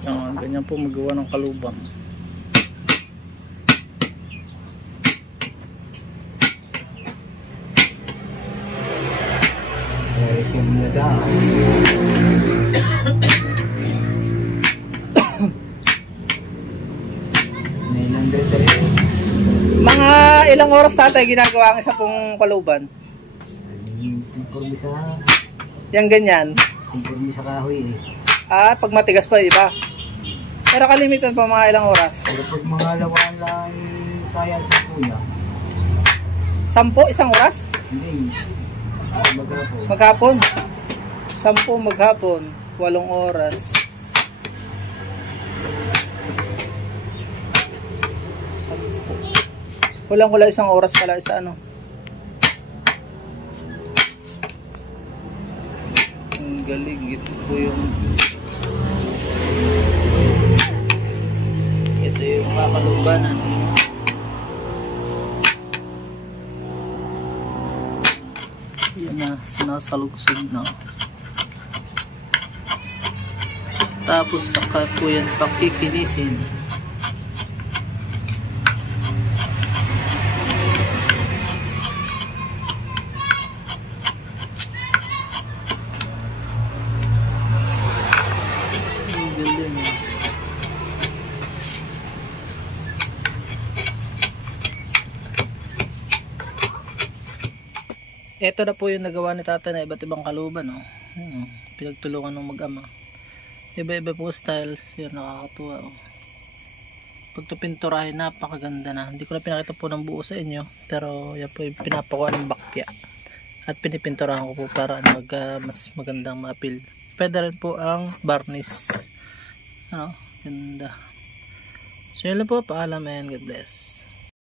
Ganyan po magawa ng kalubang. Mga ilang oras tatay ginagawa ang isa pong kaluban? Conforme sa Yang ganyan. conforme sa kahoy eh. Pag matigas pa iba. Pero kalimitan pa mga ilang oras? Pero pag mga lawan lang kaya sa kuya. 10 isang oras? Hindi. Maghapon. Maghapon. 10 maghapon, 8 oras. Kulang-kulang isang oras pala isa ano. Ang galing, ito po yung kakaluban ano. Yan na, sinasalugsog na. Tapos saka po yan pakikinisin. Ito na po yung nagawa ni tatay na iba't ibang kaluban. Oh. Pinagtulungan ng mag-ama. Iba-iba po styles. Yan, nakakatuwa. Oh. Pag ito pinturahin, napakaganda na. Hindi ko na pinakita po ng buo sa inyo. Pero yan po yung pinapakuha ng bakya. At pinipinturahan ko po para mas magandang ma-appeal. Pwede rin po ang varnish. Ano? Ganda. So yun lang po. Paalam and God bless.